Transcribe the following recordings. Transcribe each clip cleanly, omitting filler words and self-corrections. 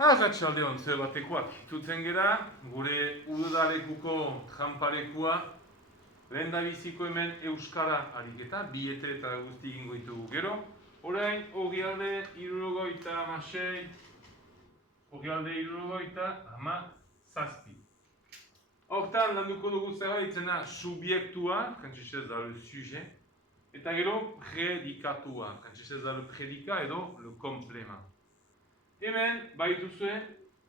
Arratsaldeon zer batekoak. Itzutzen gera, gure udalekuko tramparekua, lehendabiziko hemen euskara ariketa, biete eta guzti egingo ditugu gero. Orain, Orrialde 76, Orrialde 77. Hortan, landuko dugu zerbait itzena subjektua, frantsesez da le sujet, eta gero predikatua, frantsesez da le predika edo le complément. Hemen, baituzue,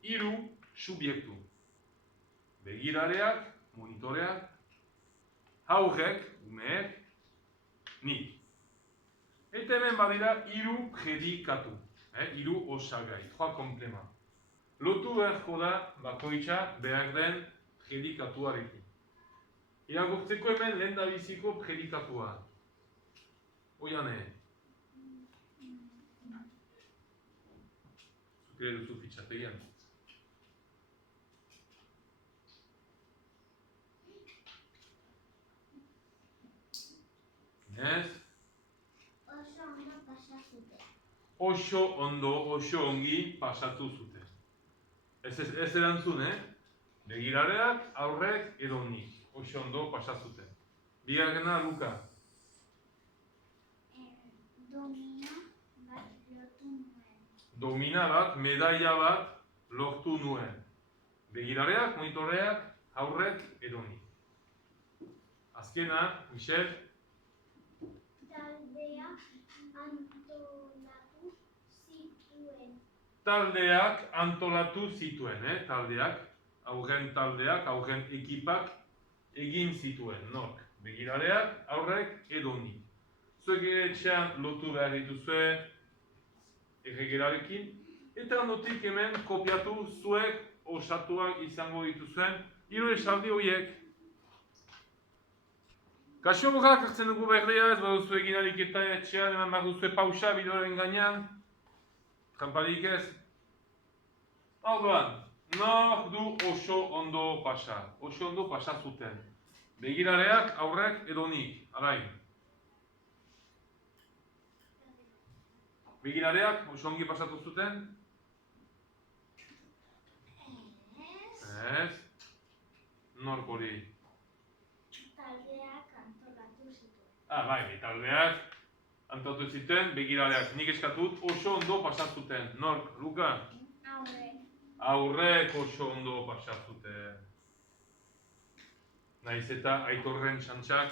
3 subjektu. Begirareak, monitoreak, haurrek, umeek, nik. Eta hemen badira 3 predikatu, 3 osagai, 3 complément. Lotu beharko da, bakoitza behar den predikatuarekin. Irakurtzeko hemen lehendabiziko predikatua. Oiane. Zukere duzu fitxategian. Inez? Oso ondo, oso ongi pasatu zuten. Ez erantzun, Begirareak, aurrek edo nik. Oso ondo pasatu zuten. Bigarrena, Luka. Domina bat, medaila bat lortu nuen. Begirareak, monitoreak, aurrek edo nik. Azkena, Michel. Taldeak antolatu zituen, taldeak, aurren ekipak egin zituen, nork. Begirareak, aurrek edo nik. Zuek ere etxean lotu behar dituzue erregerarekin, eta ondotik hemen kopiatu zuek osatuak izango dituzuen 3 esaldi horiek. Kaixo borrak hartzen dugu berdea, ez baduzu egin ariketa etxean, eman behar duzue pausa bideoaren gainean. Tramparik ez? Orduan, nor du oso ondo pasa? Oso ondo pasa zuten. Begirareak, aurrek edo nik, alain. Begirareak oso ongi pasatu zuten? Ez? Nork hori? Taldeak antolatu zituen. Bai, taldeak antolatu zituen, begirareak nik eskatut oso ondo pasatu zuten. Nork, Luka? Aurrek oso ondo pasatu zuten. Naiz eta aitorren txantxak,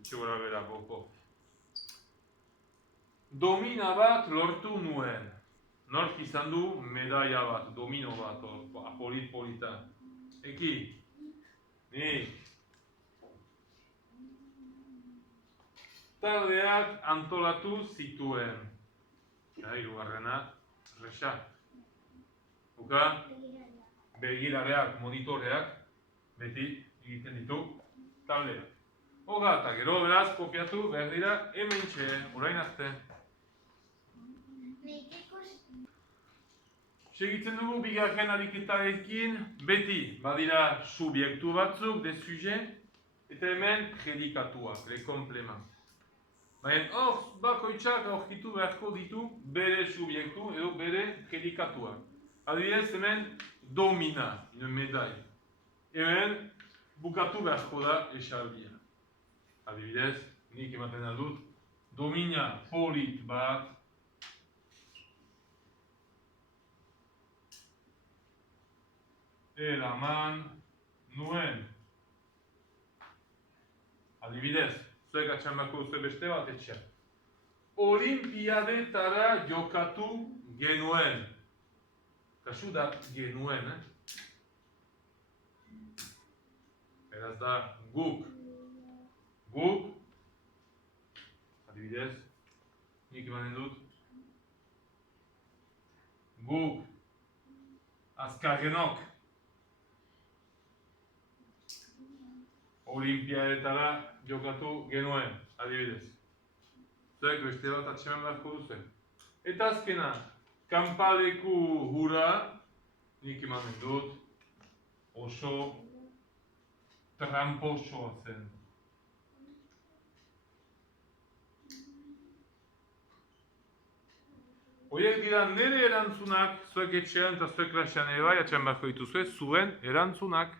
itxura bera boko. Domina bat lortu nuen. Nork izan du medaila bat, domino bat, polit-polita. Eki? Nik. Taldeak antolatu zituen. Hirugarrena, resa. Uka? Begirareak, monitoreak, beti egiten ditu taldeak. Hoga eta gero beraz kopiatu behar dira hementxe, orain arte. Segitzen dugu bigarren ariketarekin, beti badira subjektu batzuk, de sujet, eta hemen predikatuak, le complément. Baina hor, bakoitzak aurkitu beharko ditu bere subjektu edo bere predikatuak. Adibidez hemen domina, une medaille. Hemen bukatu beharko da esaldia. Adibidez, nik ematen dut, domina polit bat, eraman nuen. Adibidez, zuek atxan beharko duzu beste bat etxean. Olimpiadetara jokatu genuen. Kasu da genuen, Beraz da guk. Guk, adibidez, nik emanen dut, guk, azkarrenok, olimpiadetara jokatu genuen, adibidez. Zuek beste bat atxeman beharko duzen. Eta azkena, kanpaleku hura, nik emanen dut, oso tramposoa zen. Horiek dira nire erantzunak, zuek etxean eta zuek klasean ere bai, atxan beharko dituzue, zuen erantzunak.